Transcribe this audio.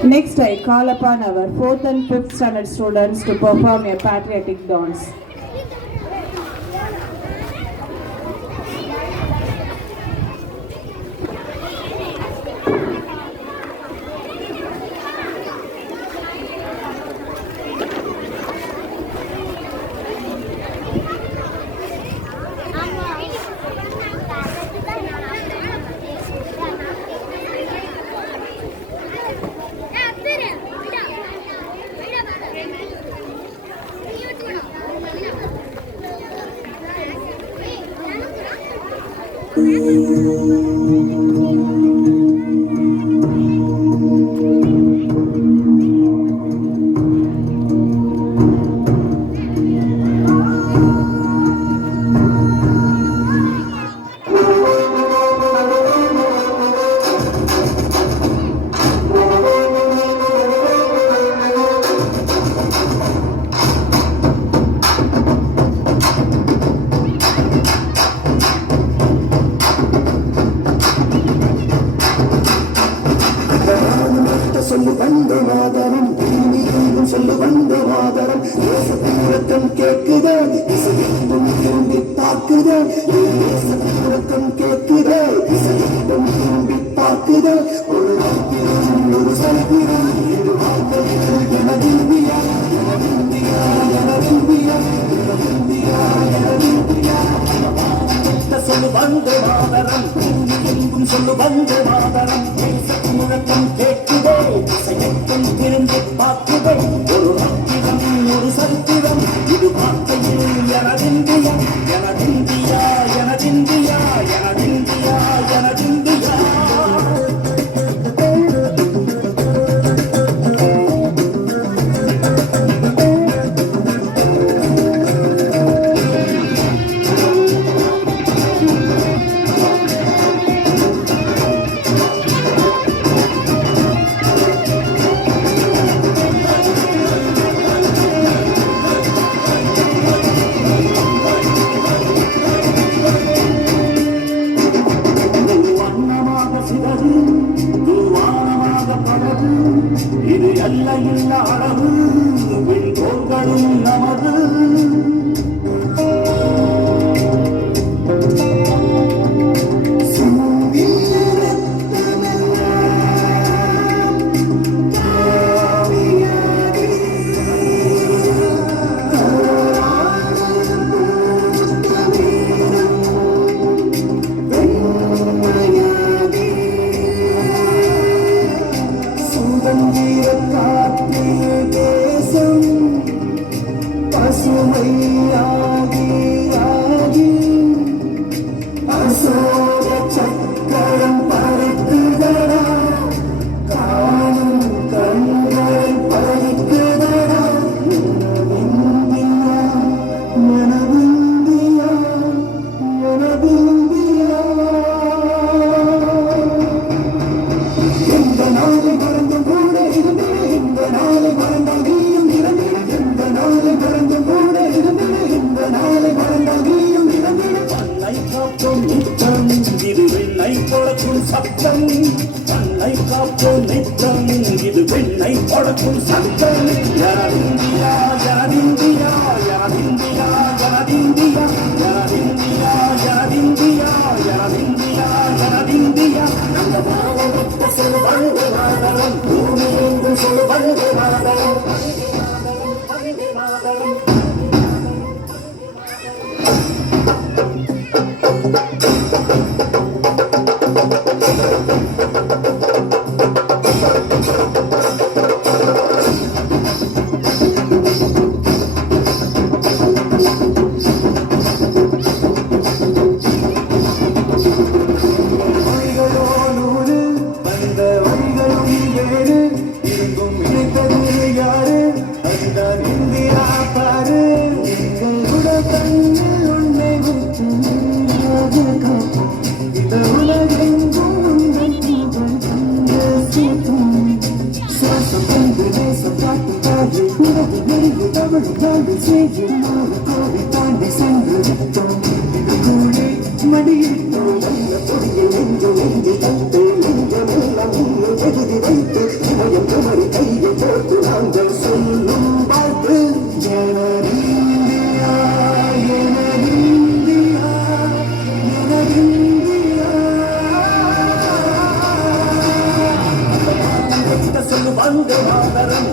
Next, I call upon our 4th and 5th standard students to perform a patriotic dance. சொல்லு வந்த மாதரம் சொல்லு வந்த மாதரம் தேசத்தின் கேட்குதே இசையும் திரும்பி பார்க்குதே தேசத்தின் கேட்குதே இசையும் திரும்பி பார்க்குதே ஒரு ஒரு சல்பிரம் இது எனதிந்தியா எனதிந்தியா எனதிந்தியா எனதிந்தியா எனதிந்தியா சொல்லு வந்த மாதரம் எங்கும் சொல்லு வந்த மாதரம் தேசத்தின் முழக்கம் கேட்குதே இசையக்கம் திரும்பி பார்க்குதே ஒரு அக்கிரம் ஒரு சத்திரம் இது வார்த்தையில் எனதிந்தியா எனதிந்தியா எனதிந்தியா எனதிந்தியா எனதிந்தியா இது அல்ல இல்ல அளவு பெண்கோள்களும் நமது சத்தம் தன்னை காப்போம் நித்தம் இது வெண்ணை கொடுக்கும் சத்தம் யாரிந்தியா யாரிந்தியா யாரிந்தியா யாரிந்தியா யாரிந்தியா யாரிந்தியா யாரிந்தியா யாரிந்தியா அந்த பாவத்தை சொல்லுவாங்க மாதரம் பூமி எங்கும் சொல்லுவாங்க மாதரம் மடியில் வந்தே மாதரம்